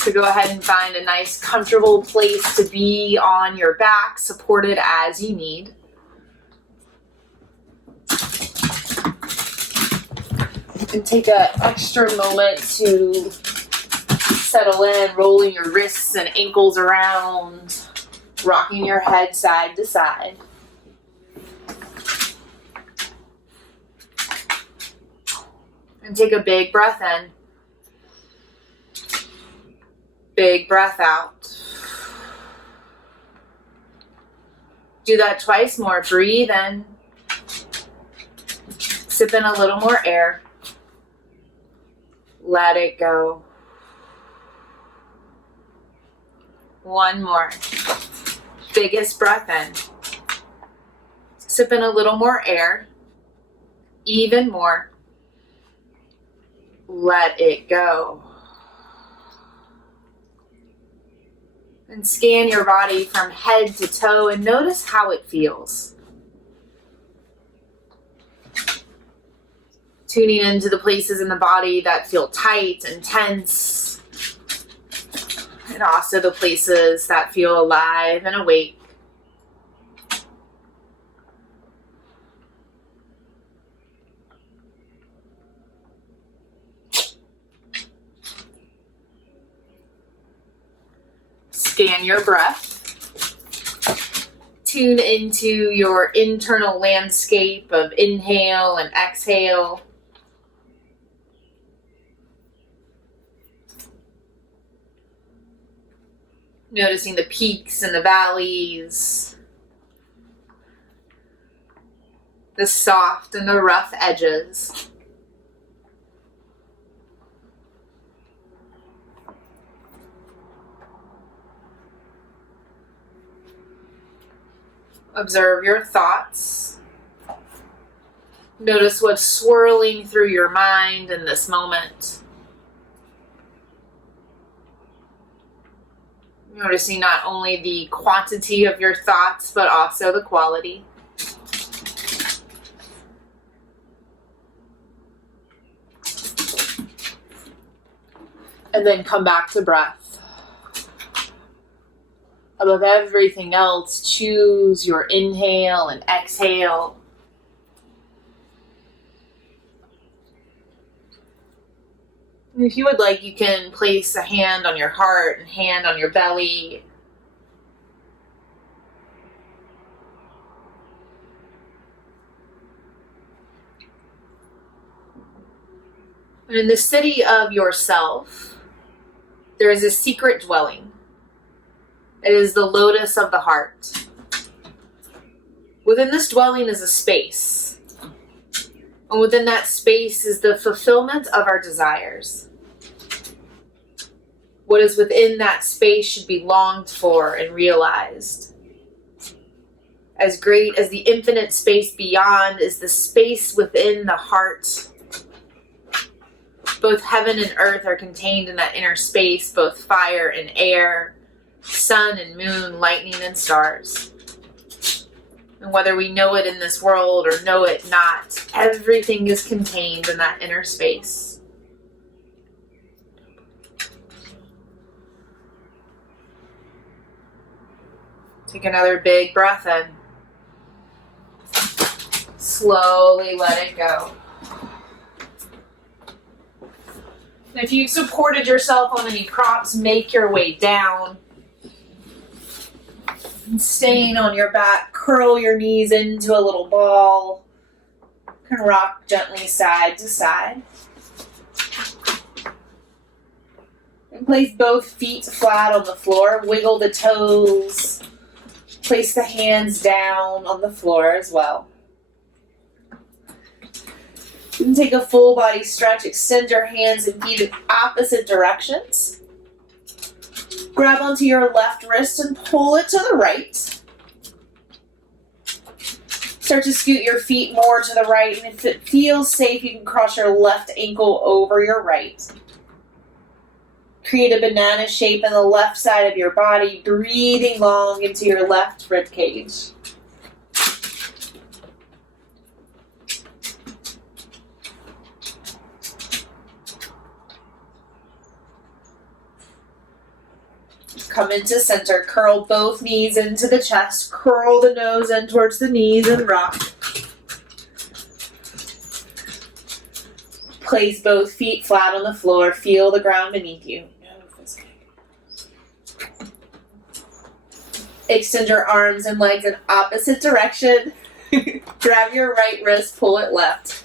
So go ahead and find a nice comfortable place to be on your back, supported as you need. And take an extra moment to settle in, rolling your wrists and ankles around, rocking your head side to side. And take a big breath in. Big breath out. Do that twice more. Breathe in. Sip in a little more air. Let it go. One more. Biggest breath in. Sip in a little more air. Even more. Let it go. And scan your body from head to toe and notice how it feels. Tuning into the places in the body that feel tight and tense. And also the places that feel alive and awake. Scan your breath. Tune into your internal landscape of inhale and exhale. Noticing the peaks and the valleys, the soft and the rough edges. Observe your thoughts. Notice what's swirling through your mind in this moment. Noticing not only the quantity of your thoughts, but also the quality. And then come back to breath. Above everything else, choose your inhale and exhale. And if you would like, you can place a hand on your heart and hand on your belly. And in the city of yourself, there is a secret dwelling. It is the lotus of the heart. Within this dwelling is a space. And within that space is the fulfillment of our desires. What is within that space should be longed for and realized. As great as the infinite space beyond is the space within the heart. Both heaven and earth are contained in that inner space, both fire and air, sun and moon, lightning and stars. And whether we know it in this world or know it not, everything is contained in that inner space. Take another big breath in. Slowly let it go. And if you've supported yourself on any props, make your way down. And staying on your back, curl your knees into a little ball. You can rock gently side to side. And place both feet flat on the floor. Wiggle the toes. Place the hands down on the floor as well. You can take a full body stretch. Extend your hands and feet in opposite directions. Grab onto your left wrist and pull it to the right. Start to scoot your feet more to the right, and if it feels safe, you can cross your left ankle over your right. Create a banana shape in the left side of your body, breathing long into your left rib cage. Come into center. Curl both knees into the chest. Curl the nose in towards the knees and rock. Place both feet flat on the floor. Feel the ground beneath you. Extend your arms and legs in opposite direction. Grab your right wrist, pull it left.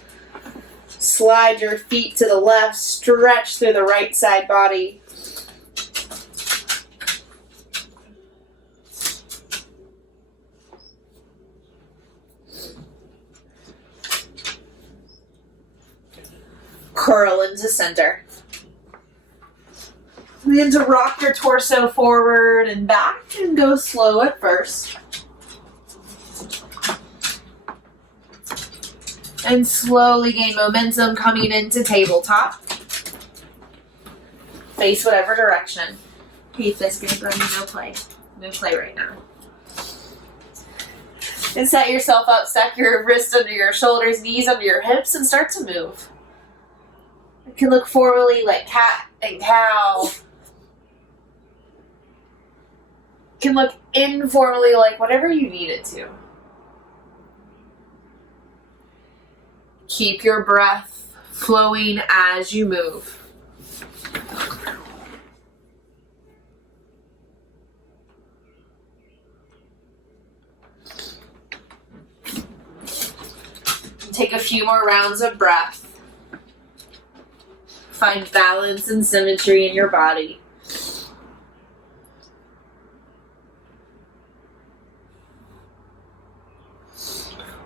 Slide your feet to the left, stretch through the right side body. Curl into center. Begin to rock your torso forward and back and go slow at first. And slowly gain momentum coming into tabletop. Face whatever direction. Hey, fist gonna no play. No play right now. And set yourself up, stack your wrists under your shoulders, knees under your hips, and start to move. It can look formally like cat and cow. Can look informally like whatever you need it to. Keep your breath flowing as you move. Take a few more rounds of breath. Find balance and symmetry in your body.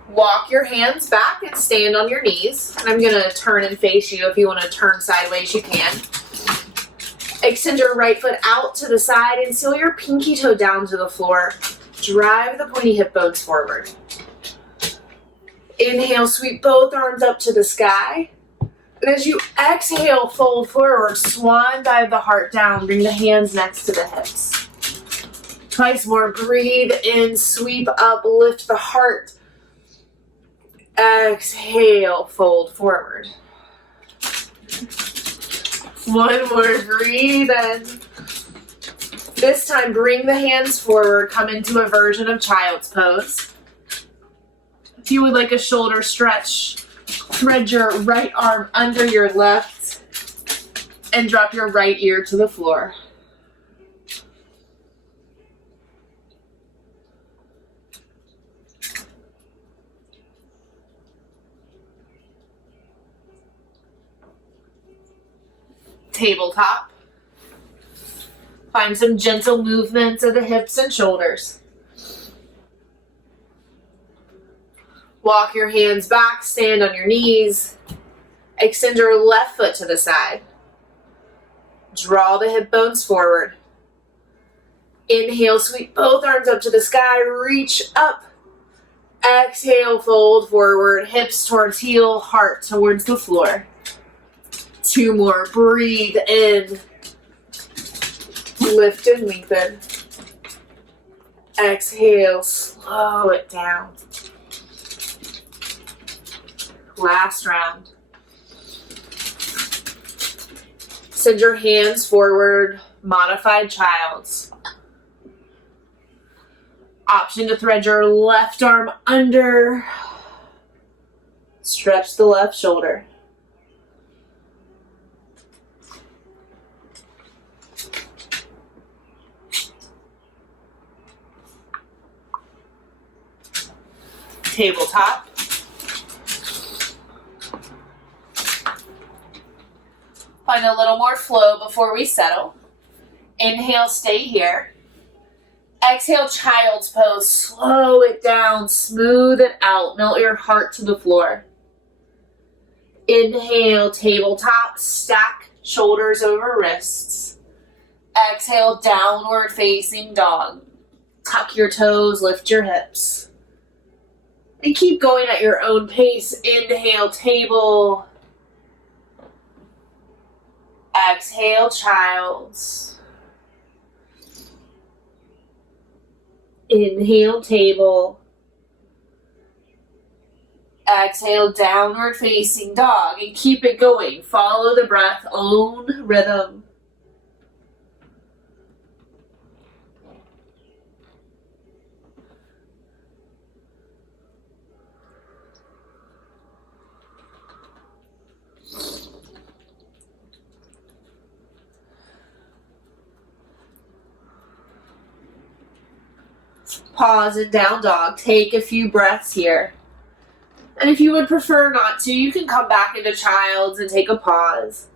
Walk your hands back and stand on your knees. And I'm going to turn and face you. If you want to turn sideways, you can. Extend your right foot out to the side and seal your pinky toe down to the floor. Drive the pointy hip bones forward. Inhale, sweep both arms up to the sky. And as you exhale, fold forward, swan dive the heart down, bring the hands next to the hips. Twice more, breathe in, sweep up, lift the heart. Exhale, fold forward. One more, breathe in. This time, bring the hands forward, come into a version of child's pose. If you would like a shoulder stretch, thread your right arm under your left and drop your right ear to the floor. Tabletop. Find some gentle movements of the hips and shoulders. Walk your hands back, stand on your knees. Extend your left foot to the side. Draw the hip bones forward. Inhale, sweep both arms up to the sky, reach up. Exhale, fold forward, hips towards heel, heart towards the floor. Two more, breathe in. Lift and lengthen. Exhale, slow it down. Last round. Send your hands forward, modified child's. Option to thread your left arm under. Stretch the left shoulder. Tabletop. Find a little more flow before we settle. Inhale, stay here. Exhale, child's pose. Slow it down, smooth it out. Melt your heart to the floor. Inhale, tabletop. Stack shoulders over wrists. Exhale, downward facing dog. Tuck your toes, lift your hips. And keep going at your own pace. Inhale, table. Exhale, child's. Inhale, table. Exhale, downward facing dog. And keep it going. Follow the breath, own rhythm. Pause in down dog. Take a few breaths here. And if you would prefer not to, you can come back into child's and take a pause.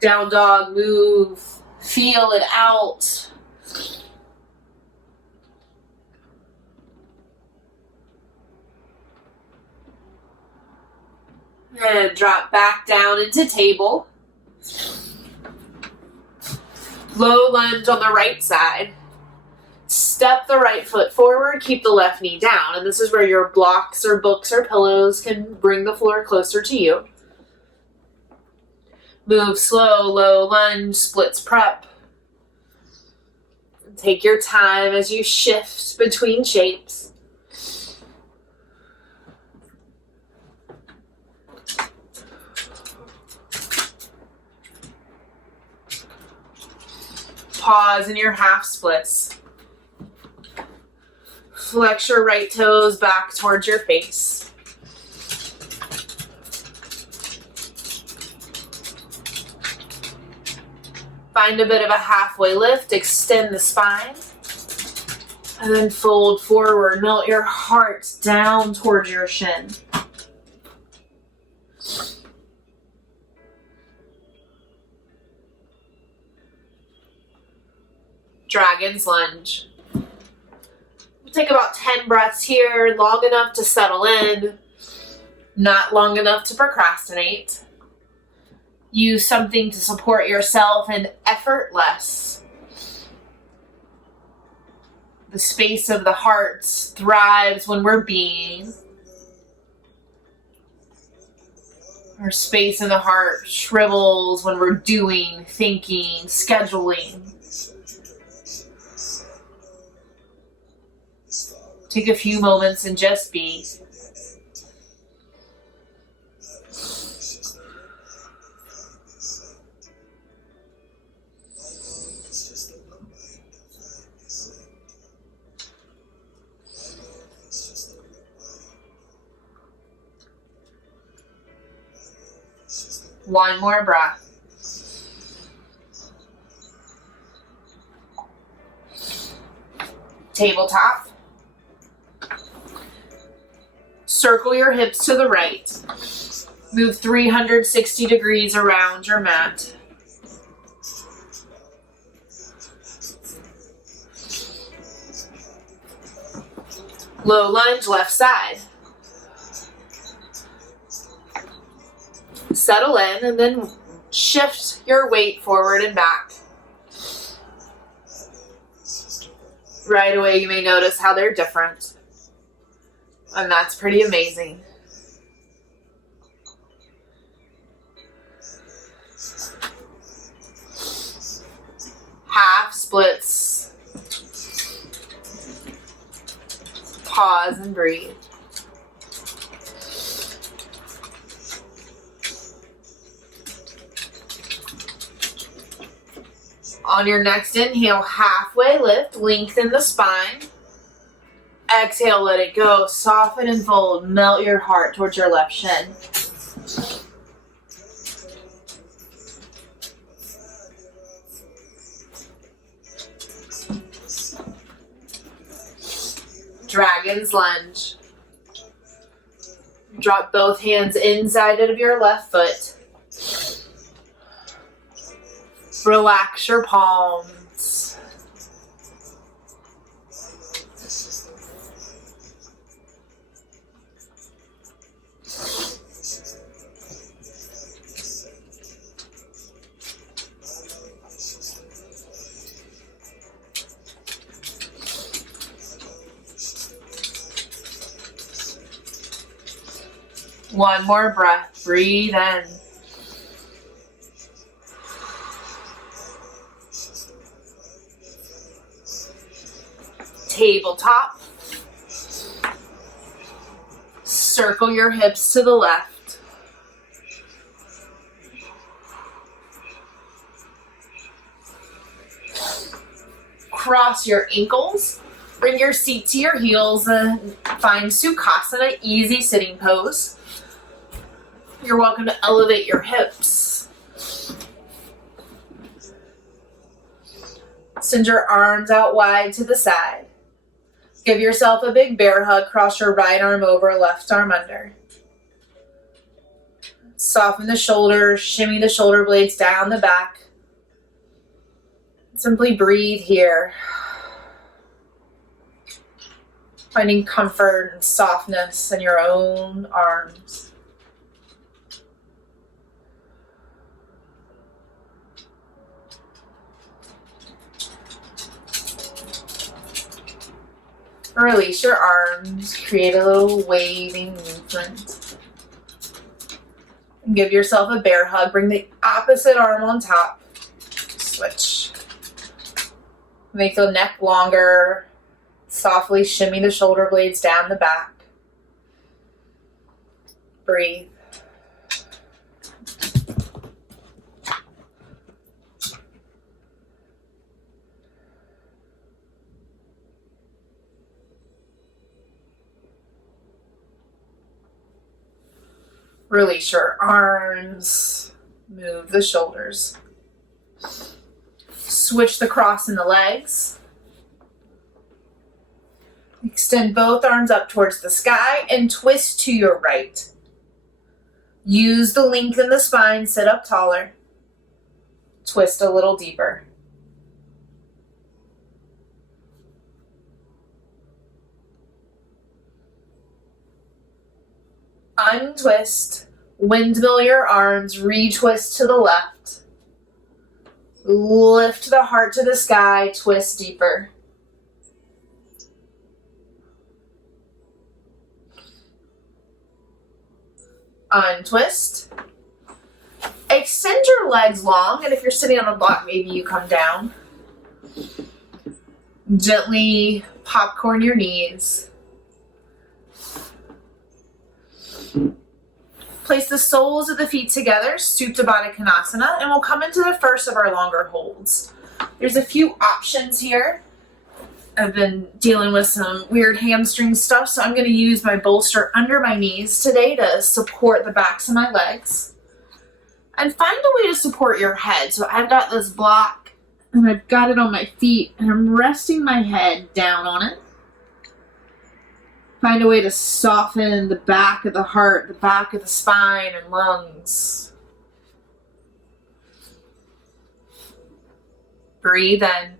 Down dog, move, feel it out. And drop back down into table. Low lunge on the right side. Step the right foot forward, keep the left knee down. And this is where your blocks or books or pillows can bring the floor closer to you. Move slow, low lunge, splits prep. Take your time as you shift between shapes. Pause in your half splits. Flex your right toes back towards your face. Find a bit of a halfway lift, extend the spine, and then fold forward. Melt your heart down towards your shin. Dragon's lunge. We'll take about 10 breaths here, long enough to settle in, not long enough to procrastinate. Use something to support yourself and effortless. The space of the heart thrives when we're being. Our space in the heart shrivels when we're doing, thinking, scheduling. Take a few moments and just be. One more breath. Tabletop. Circle your hips to the right. Move 360 degrees around your mat. Low lunge, left side. Settle in and then shift your weight forward and back. Right away you may notice how they're different. And that's pretty amazing. Half splits. Pause and breathe. On your next inhale, halfway lift, lengthen the spine. Exhale, let it go. Soften and fold. Melt your heart towards your left shin. Dragon's lunge. Drop both hands inside of your left foot. Relax your palms. One more breath. Breathe in. Tabletop. Circle your hips to the left. Cross your ankles. Bring your seat to your heels and find Sukhasana, easy sitting pose. You're welcome to elevate your hips. Send your arms out wide to the side. Give yourself a big bear hug. Cross your right arm over, left arm under. Soften the shoulders, shimmy the shoulder blades down the back. Simply breathe here. Finding comfort and softness in your own arms. Release your arms, create a little waving movement. And give yourself a bear hug. Bring the opposite arm on top. Switch. Make the neck longer. Softly shimmy the shoulder blades down the back. Breathe. Release your arms, move the shoulders. Switch the cross in the legs. Extend both arms up towards the sky and twist to your right. Use the length in the spine, sit up taller. Twist a little deeper. Untwist, windmill your arms, retwist to the left. Lift the heart to the sky, twist deeper. Untwist. Extend your legs long, and if you're sitting on a block, maybe you come down. Gently popcorn your knees. Place the soles of the feet together, Supta Baddha Konasana, and we'll come into the first of our longer holds. There's a few options here. I've been dealing with some weird hamstring stuff, so I'm going to use my bolster under my knees today to support the backs of my legs. And find a way to support your head. So I've got this block, and I've got it on my feet, and I'm resting my head down on it. Find a way to soften the back of the heart, the back of the spine and lungs. Breathe in.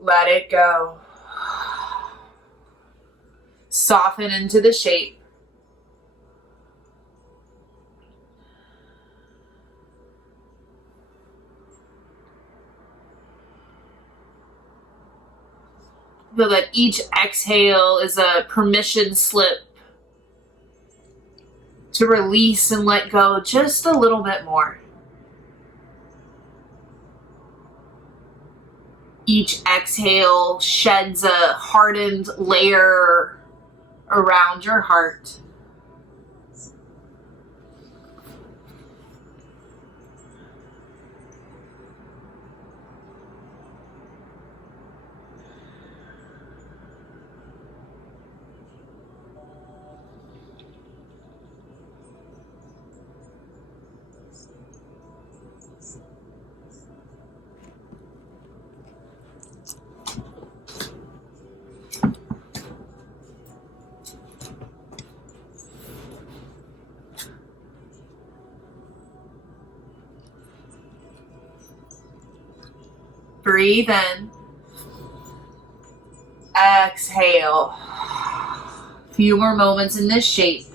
Let it go. Soften into the shape. Feel that each exhale is a permission slip to release and let go just a little bit more. Each exhale sheds a hardened layer around your heart. Breathe in. Exhale. A few more moments in this shape.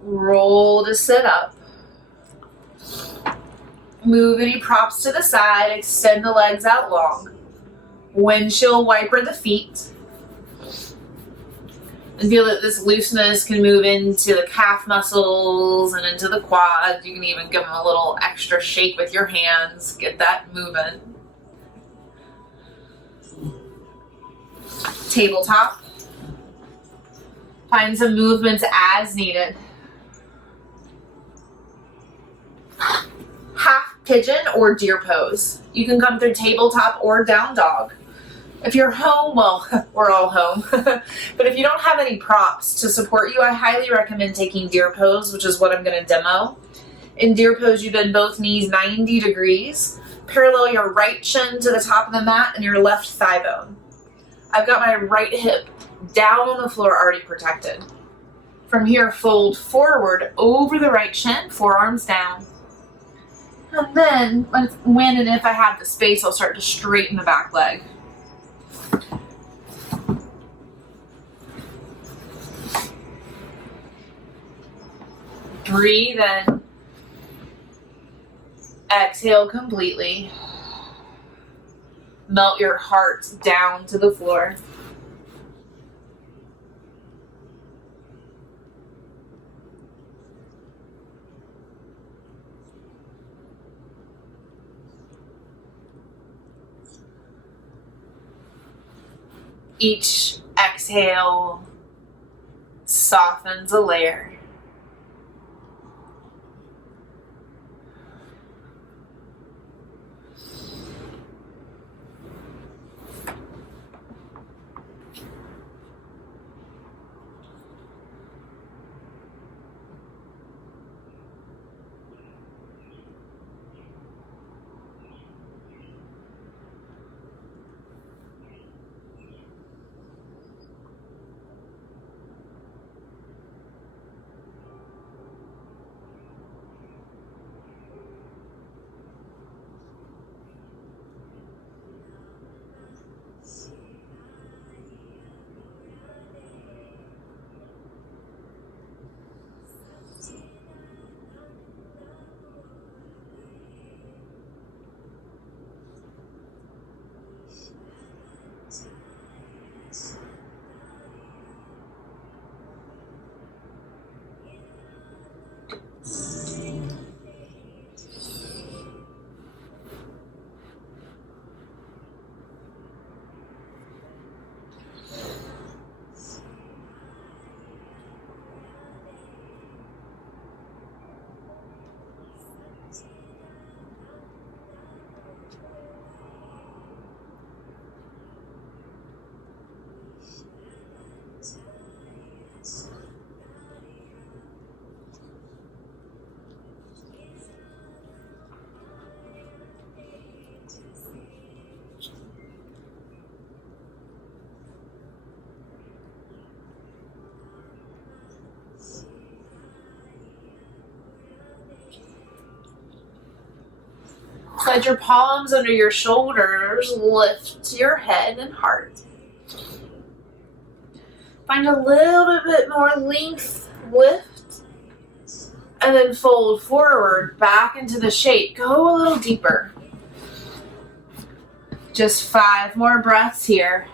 Roll to sit up. Move any props to the side. Extend the legs out long. Windshield wiper the feet. And feel that this looseness can move into the calf muscles and into the quads. You can even give them a little extra shake with your hands. Get that moving. Tabletop. Find some movements as needed. Half pigeon or deer pose. You can come through tabletop or down dog. If you're home, well, we're all home. But if you don't have any props to support you, I highly recommend taking deer pose, which is what I'm going to demo. In deer pose, you bend both knees 90 degrees. Parallel your right shin to the top of the mat and your left thigh bone. I've got my right hip down on the floor, already protected. From here, fold forward over the right shin, forearms down. And then, when and if I have the space, I'll start to straighten the back leg. Breathe in. Exhale completely. Melt your heart down to the floor. Each exhale softens a layer. Slide your palms under your shoulders, lift your head and heart. Find a little bit more length, lift, and then fold forward back into the shape. Go a little deeper. Just 5 more breaths here.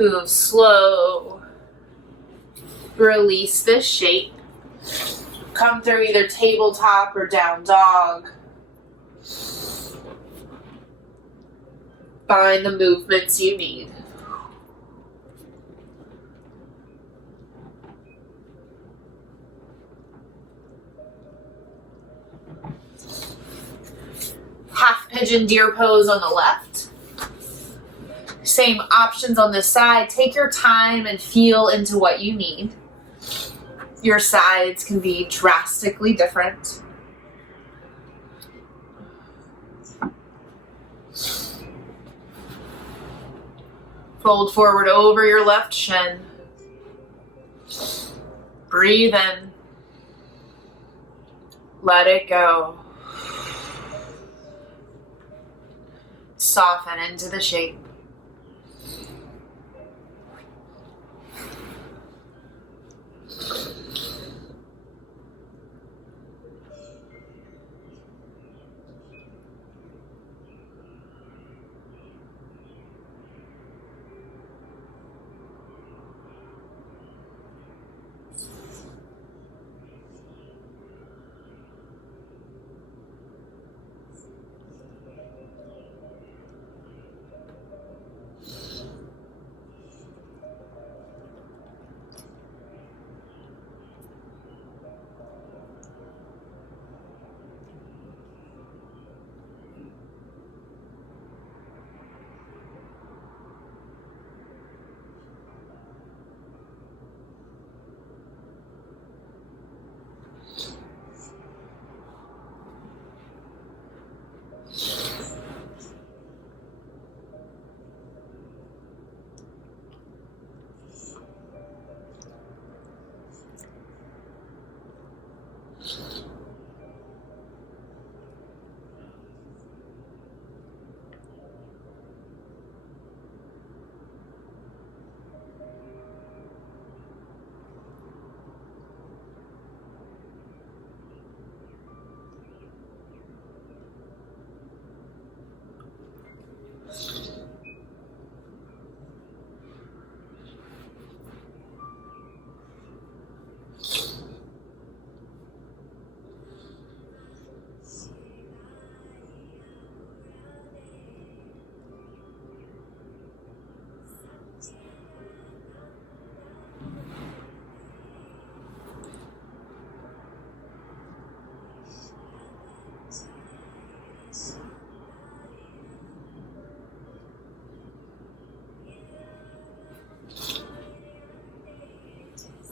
Move slow. Release this shape. Come through either tabletop or down dog. Find the movements you need. Half pigeon deer pose on the left. Same options on this side. Take your time and feel into what you need. Your sides can be drastically different. Fold forward over your left shin. Breathe in. Let it go. Soften into the shape.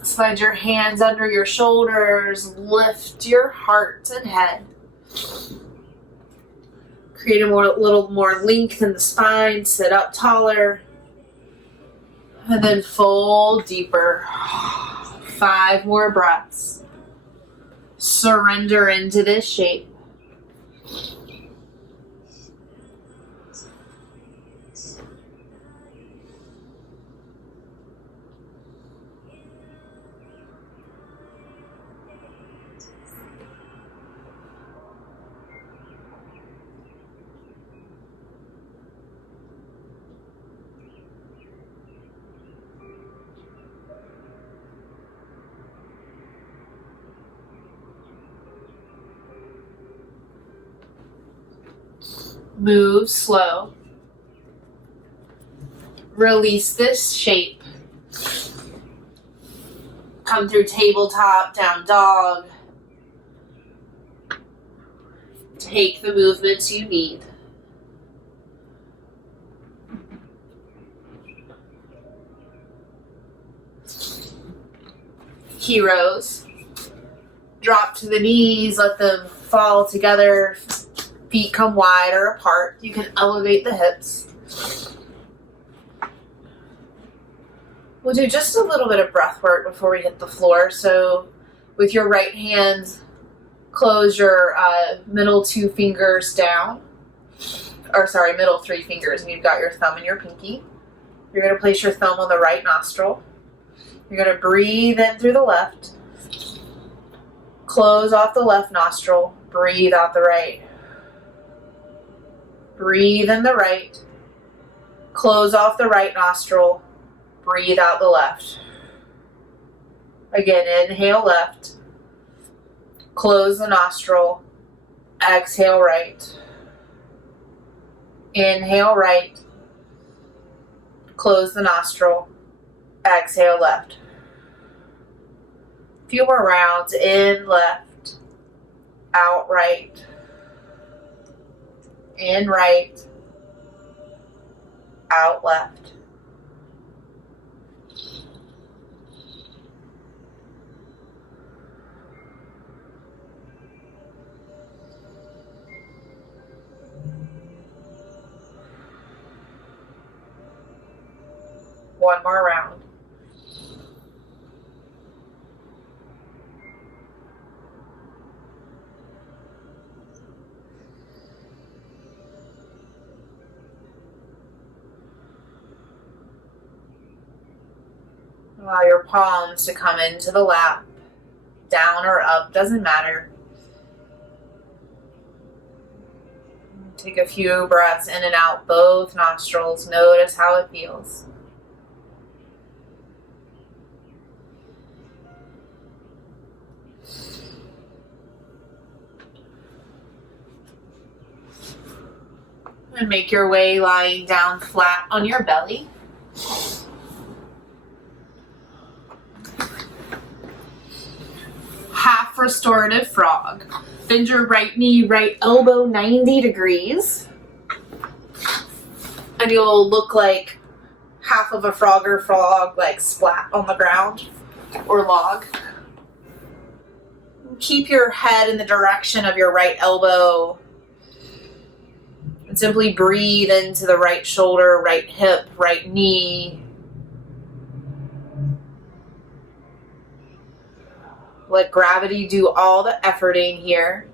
Slide your hands under your shoulders, lift your heart and head. Create a little more length in the spine, sit up taller, and then fold deeper. 5 more breaths. Surrender into this shape. Move slow. Release this shape. Come through tabletop, down dog. Take the movements you need. Heroes. Drop to the knees, let them fall together. Feet come wide or apart. You can elevate the hips. We'll do just a little bit of breath work before we hit the floor. So with your right hand, close your middle 2 fingers down. Or sorry, middle 3 fingers, and you've got your thumb and your pinky. You're going to place your thumb on the right nostril. You're going to breathe in through the left. Close off the left nostril. Breathe out the right. Breathe in the right. Close off the right nostril. Breathe out the left. Again, inhale left. Close the nostril. Exhale right. Inhale right. Close the nostril. Exhale left. A few more rounds. In left. Out right. In right. Out left. One more round. Allow your palms to come into the lap, down or up, doesn't matter. Take a few breaths in and out both nostrils. Notice how it feels. And make your way lying down flat on your belly. Half restorative frog. Bend your right knee, right elbow 90 degrees. And you'll look like half of a frog or frog, like splat on the ground or log. Keep your head in the direction of your right elbow. And simply breathe into the right shoulder, right hip, right knee. Let gravity do all the efforting here.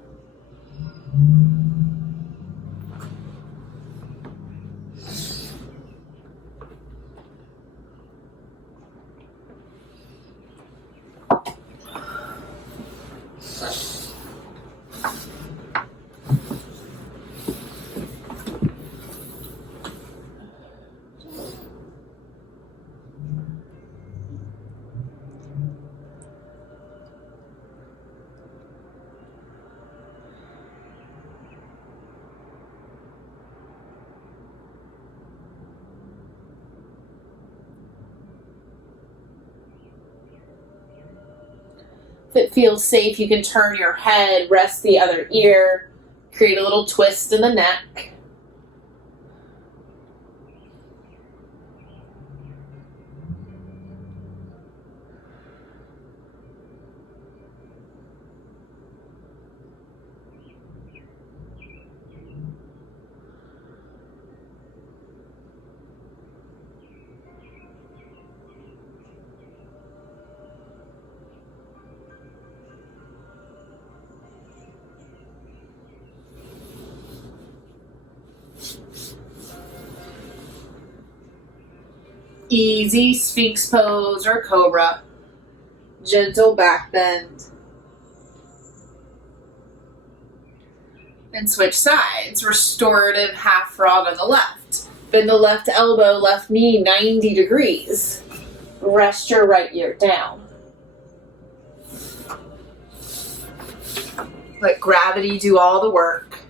If it feels safe, you can turn your head, rest the other ear, create a little twist in the neck. Easy Sphinx pose or Cobra. Gentle back bend. And switch sides. Restorative half frog on the left. Bend the left elbow, left knee 90 degrees. Rest your right ear down. Let gravity do all the work.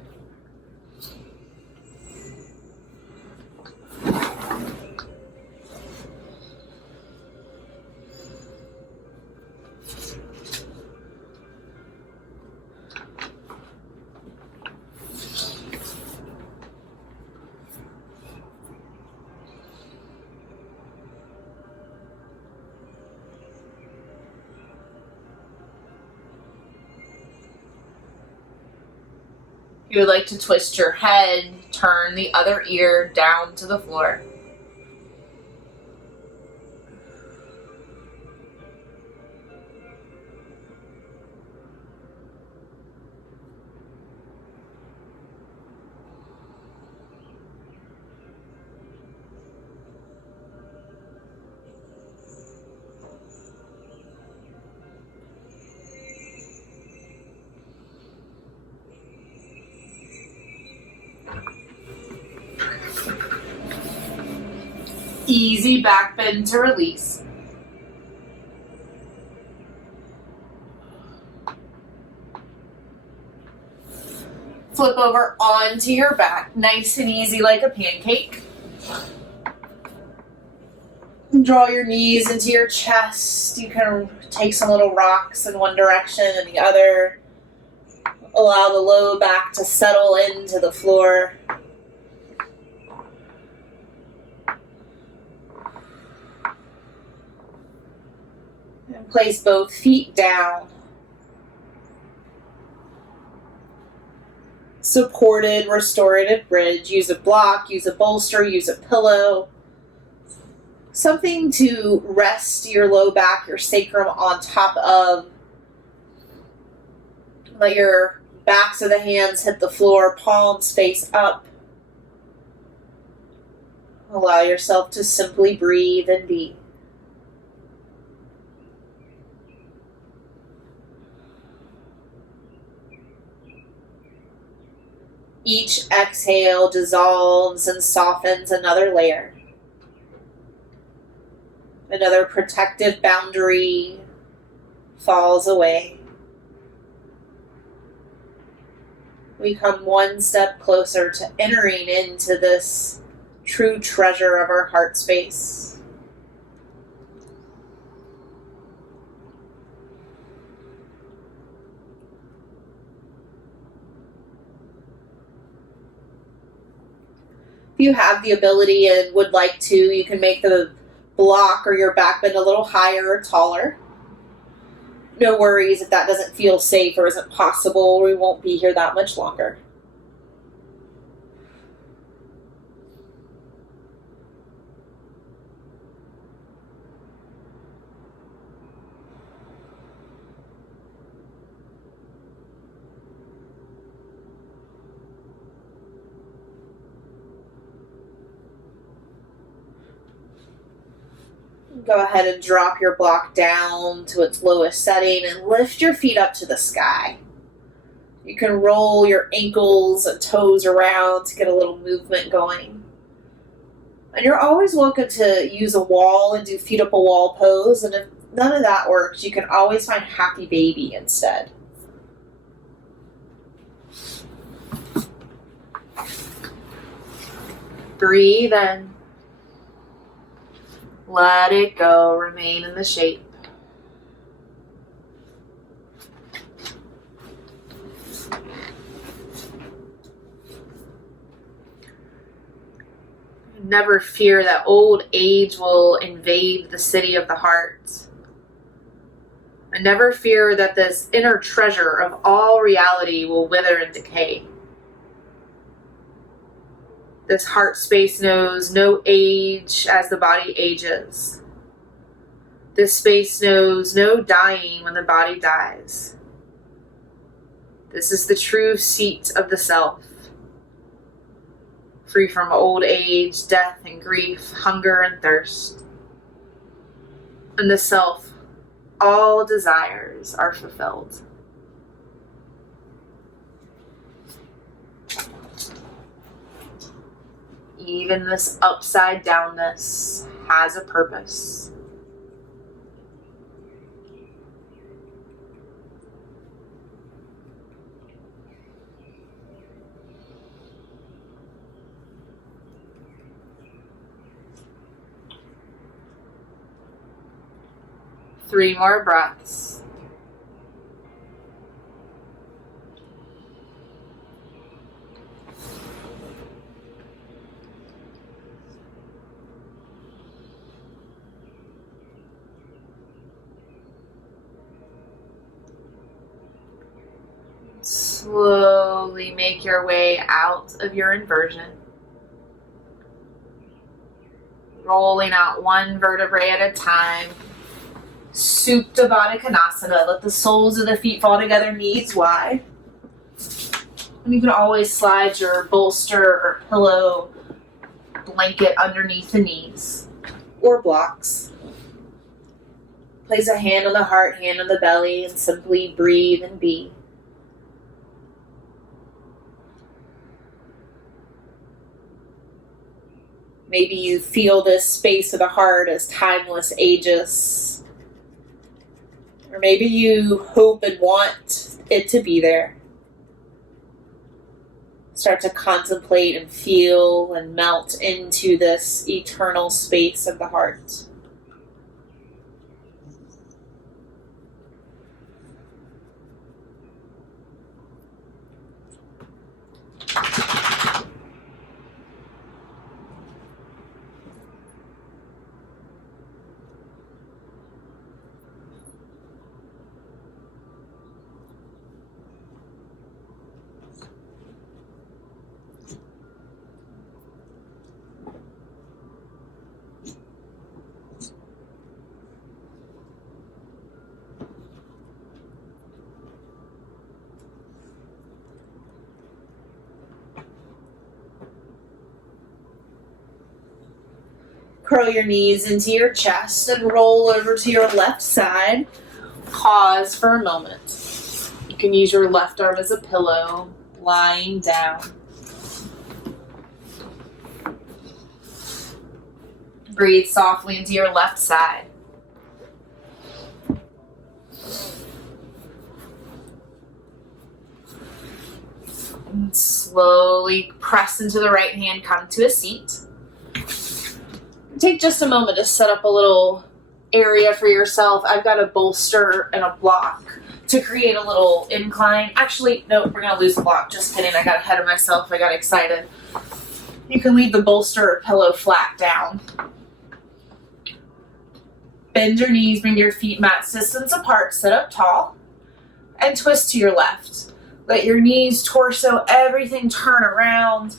If you would like to twist your head, turn the other ear down to the floor. Easy back bend to release. Flip over onto your back, nice and easy like a pancake. Draw your knees into your chest. You can take some little rocks in one direction and the other. Allow the low back to settle into the floor. And place both feet down. Supported restorative bridge. Use a block, use a bolster, use a pillow. Something to rest your low back, your sacrum on top of. Let your backs of the hands hit the floor, palms face up. Allow yourself to simply breathe and be. Each exhale dissolves and softens another layer. Another protective boundary falls away. We come one step closer to entering into this true treasure of our heart space. If you have the ability and would like to, you can make the block or your back bend a little higher or taller. No worries if that doesn't feel safe or isn't possible. We won't be here that much longer. Go ahead and drop your block down to its lowest setting and lift your feet up to the sky. You can roll your ankles and toes around to get a little movement going. And you're always welcome to use a wall and do feet up a wall pose. And if none of that works, you can always find happy baby instead. Breathe in. Let it go. Remain in the shape. Never fear that old age will invade the city of the heart. And never fear that this inner treasure of all reality will wither and decay. This heart space knows no age as the body ages. This space knows no dying when the body dies. This is the true seat of the self, free from old age, death and grief, hunger and thirst. In the self, all desires are fulfilled. Even this upside downness has a purpose. Three more breaths. Slowly make your way out of your inversion. Rolling out one vertebrae at a time. Supta Baddha Konasana. Let the soles of the feet fall together, knees wide. And you can always slide your bolster or pillow blanket underneath the knees or blocks. Place a hand on the heart, hand on the belly, and simply breathe and be. Maybe you feel this space of the heart as timeless, ageless. Or maybe you hope and want it to be there. Start to contemplate and feel and melt into this eternal space of the heart. Curl your knees into your chest and roll over to your left side. Pause for a moment. You can use your left arm as a pillow, lying down. Breathe softly into your left side. And slowly press into the right hand, come to a seat. Take just a moment to set up a little area for yourself. I've got a bolster and a block to create a little incline. Actually, no, we're going to lose the block. Just kidding. I got ahead of myself. I got excited. You can leave the bolster or pillow flat down. Bend your knees, bring your feet mat distance apart, sit up tall, and twist to your left. Let your knees, torso, everything turn around.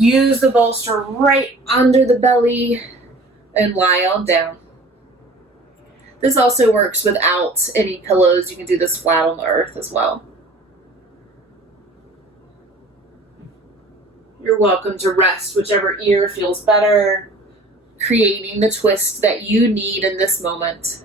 Use the bolster right under the belly and lie on down. This also works without any pillows. You can do this flat on the earth as well. You're welcome to rest whichever ear feels better. creating the twist that you need in this moment.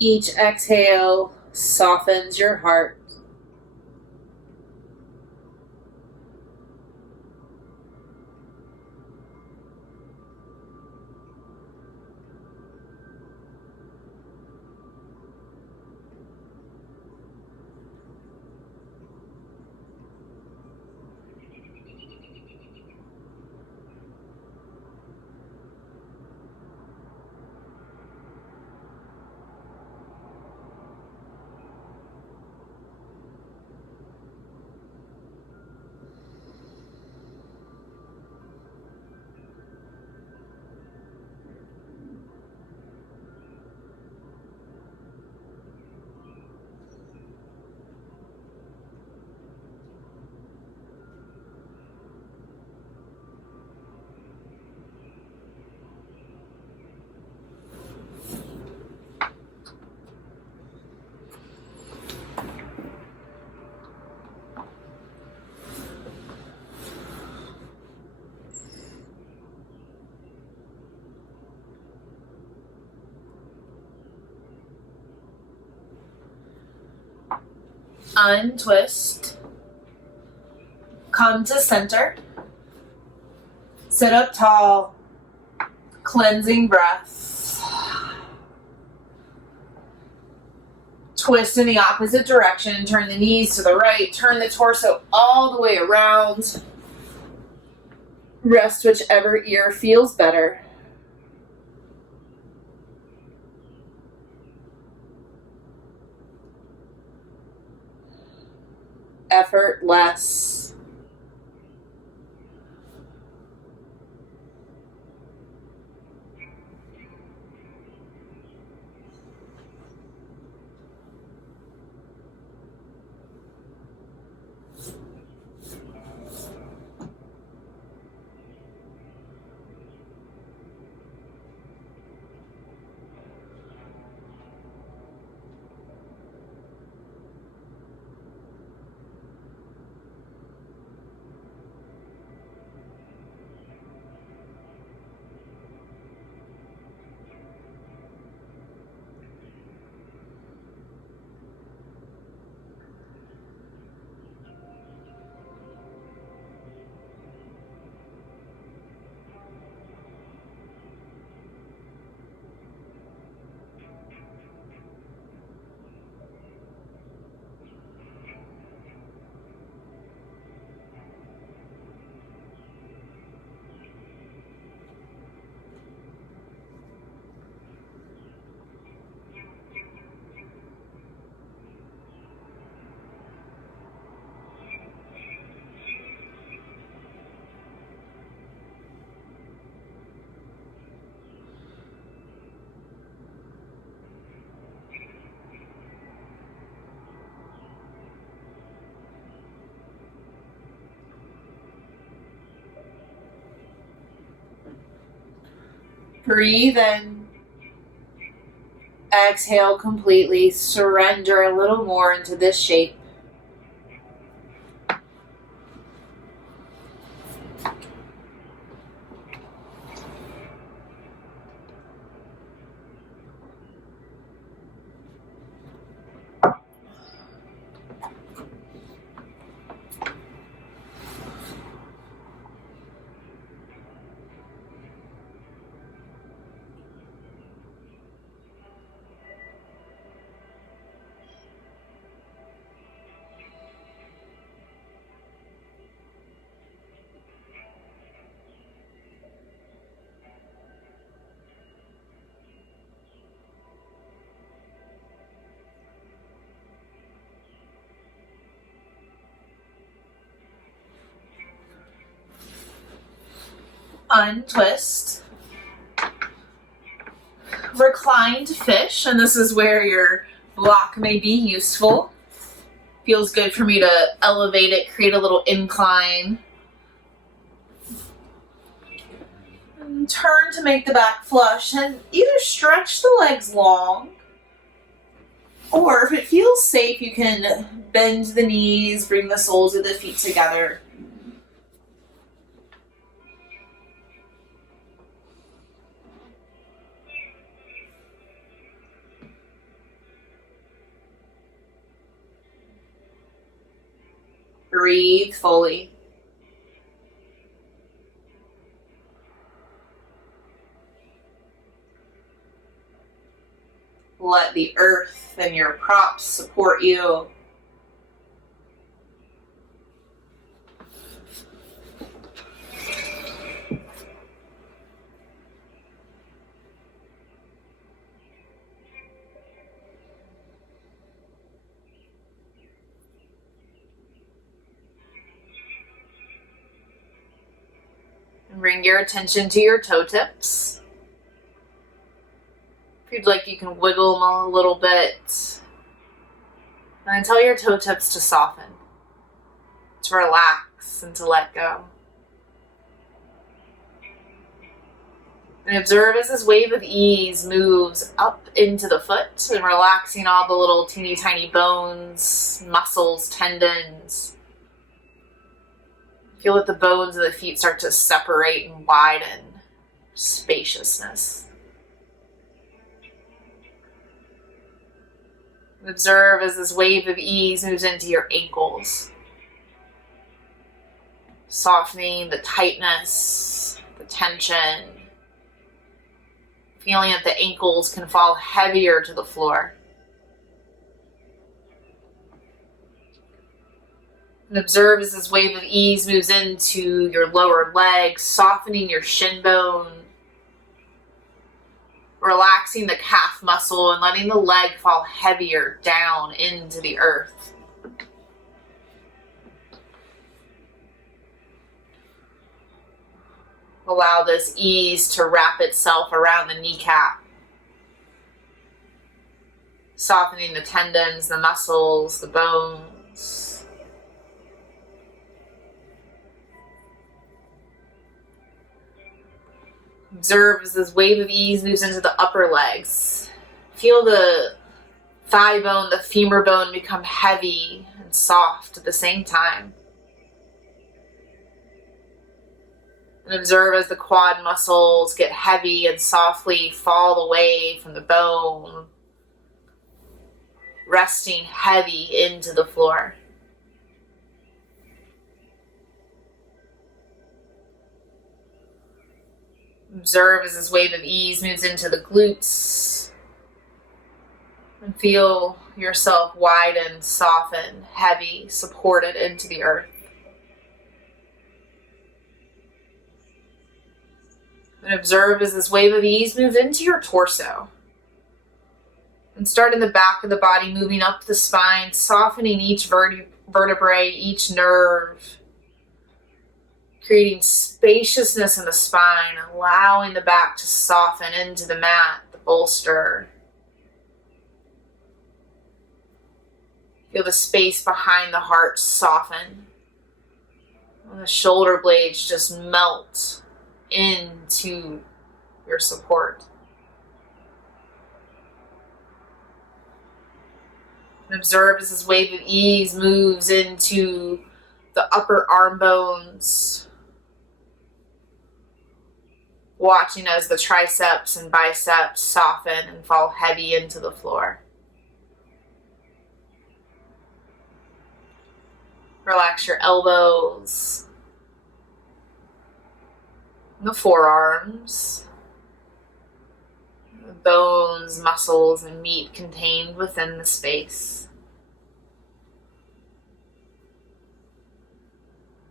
Each exhale softens your heart. Untwist. Come to center. Sit up tall. Cleansing breath. Twist in the opposite direction. Turn the knees to the right. Turn the torso all the way around. Rest whichever ear feels better. Effortless. Breathe in. Exhale completely. Surrender a little more into this shape. untwist. Reclined fish, and this is where your block may be useful. Feels good for me to elevate it, create a little incline. And turn to make the back flush, and either stretch the legs long, or if it feels safe, you can bend the knees, bring the soles of the feet together. Breathe fully. Let the earth and your props support you. And bring your attention to your toe tips. If you'd like, you can wiggle them a little bit. And then tell your toe tips to soften, to relax, and to let go. And observe as this wave of ease moves up into the foot and relaxing all the little teeny tiny bones, muscles, tendons. Feel that the bones of the feet start to separate and widen. Spaciousness. Observe as this wave of ease moves into your ankles. Softening the tightness, the tension. Feeling that the ankles can fall heavier to the floor. And observe as this wave of ease moves into your lower legs, softening your shin bone. Relaxing the calf muscle and letting the leg fall heavier down into the earth. Allow this ease to wrap itself around the kneecap. Softening the tendons, the muscles, the bones. Observe as this wave of ease moves into the upper legs. Feel the thigh bone, the femur bone become heavy and soft at the same time. And observe as the quad muscles get heavy and softly fall away from the bone, resting heavy into the floor. Observe as this wave of ease moves into the glutes and feel yourself widen, soften, heavy, supported into the earth. And observe as this wave of ease moves into your torso. And start in the back of the body, moving up the spine, softening each vertebrae, each nerve. Creating spaciousness in the spine, allowing the back to soften into the mat, the bolster. Feel the space behind the heart soften. And the shoulder blades just melt into your support. And observe as this wave of ease moves into the upper arm bones. Watching as the triceps and biceps soften and fall heavy into the floor. Relax your elbows, the forearms, the bones, muscles, and meat contained within the space.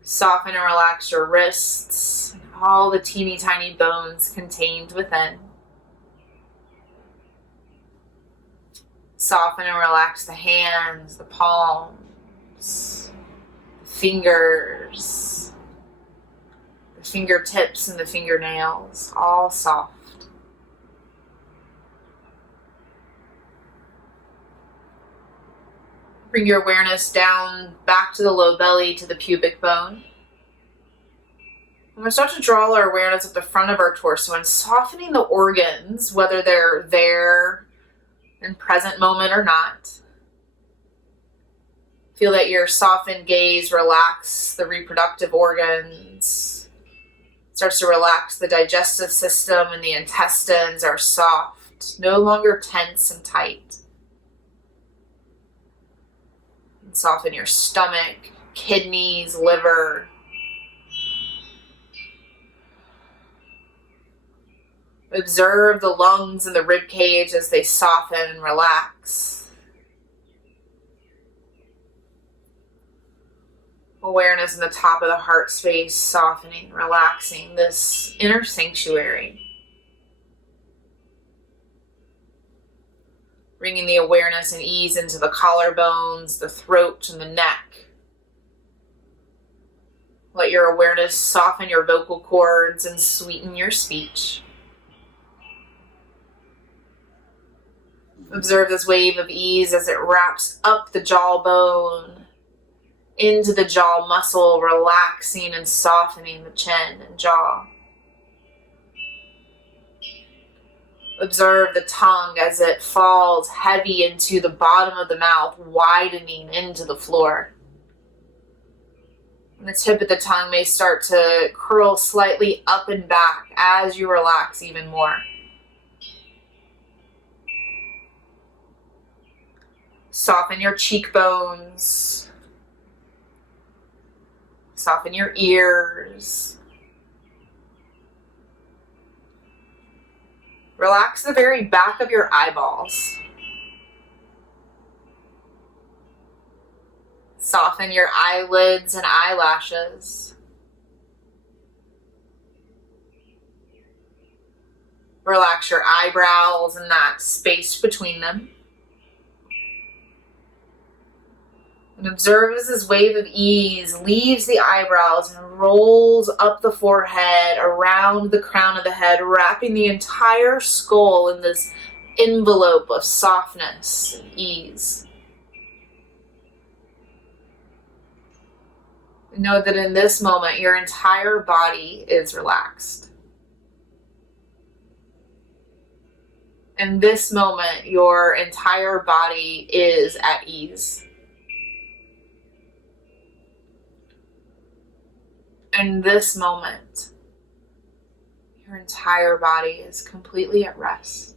Soften and relax your wrists, and all the teeny tiny bones contained within. Soften and relax the hands, the palms, the fingers, the fingertips and the fingernails, all soft. Bring your awareness down back to the low belly, to the pubic bone. And we'll start to draw our awareness at the front of our torso and softening the organs, whether they're there in present moment or not. Feel that your softened gaze relax the reproductive organs. Starts to relax the digestive system, and the intestines are soft, no longer tense and tight. And soften your stomach, kidneys, liver. Observe the lungs and the rib cage as they soften and relax. Awareness in the top of the heart space, softening, relaxing this inner sanctuary. Bringing the awareness and ease into the collarbones, the throat, and the neck. Let your awareness soften your vocal cords and sweeten your speech. Observe this wave of ease as it wraps up the jawbone, into the jaw muscle, relaxing and softening the chin and jaw. Observe the tongue as it falls heavy into the bottom of the mouth, widening into the floor. And the tip of the tongue may start to curl slightly up and back as you relax even more. Soften your cheekbones. Soften your ears. Relax the very back of your eyeballs. Soften your eyelids and eyelashes. Relax your eyebrows and that space between them. And observe as this wave of ease leaves the eyebrows and rolls up the forehead, around the crown of the head, wrapping the entire skull in this envelope of softness and ease. Know that in this moment, your entire body is relaxed. In this moment, your entire body is at ease. In this moment, your entire body is completely at rest.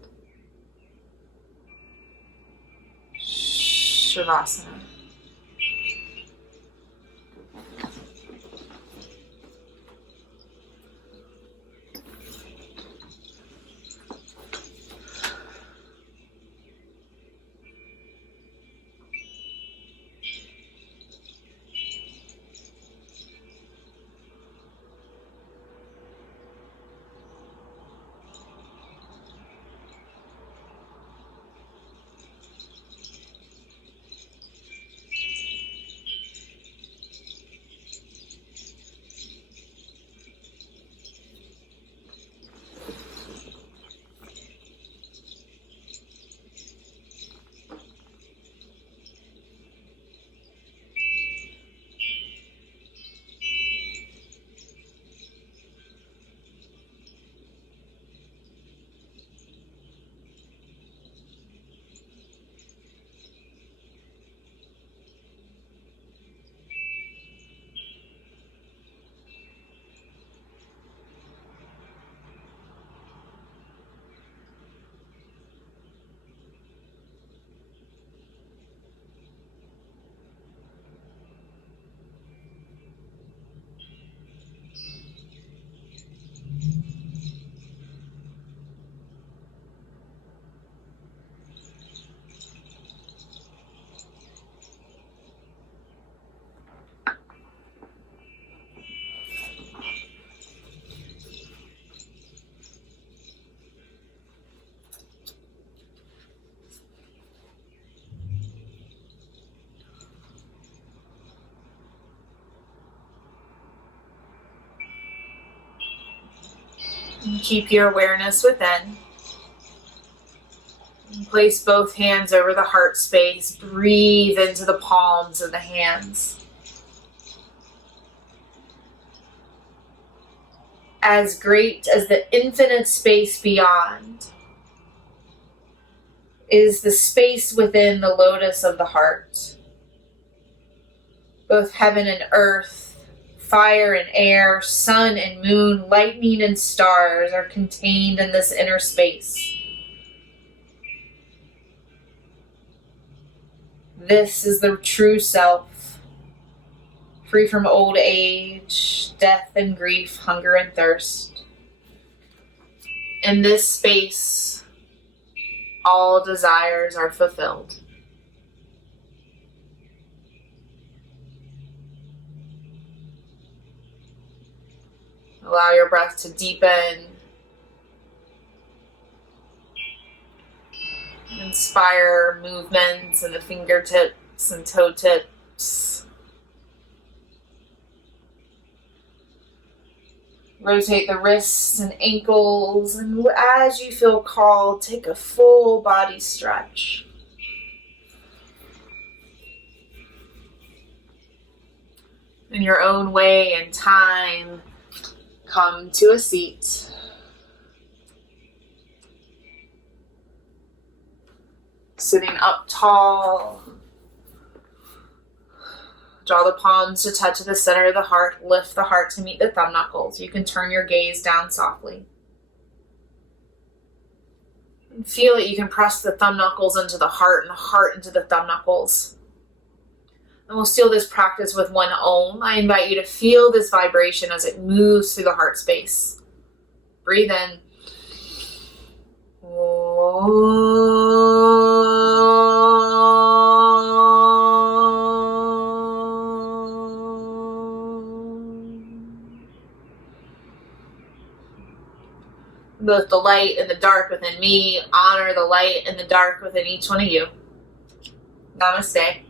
Shavasana. Keep your awareness within. And place both hands over the heart space. Breathe into the palms of the hands. As great as the infinite space beyond is the space within the lotus of the heart. Both heaven and earth, fire and air, sun and moon, lightning and stars are contained in this inner space. This is the true self, free from old age, death and grief, hunger and thirst. In this space, all desires are fulfilled. Allow your breath to deepen. Inspire movements in the fingertips and toe tips. Rotate the wrists and ankles, and as you feel called, take a full body stretch. In your own way and time, come to a seat. Sitting up tall. Draw the palms to touch the center of the heart. Lift the heart to meet the thumb knuckles. You can turn your gaze down softly. And feel it. You can press the thumb knuckles into the heart and the heart into the thumb knuckles. And we'll seal this practice with one Om. I invite you to feel this vibration as it moves through the heart space. Breathe in. Both the light and the dark within me honor the light and the dark within each one of you. Namaste.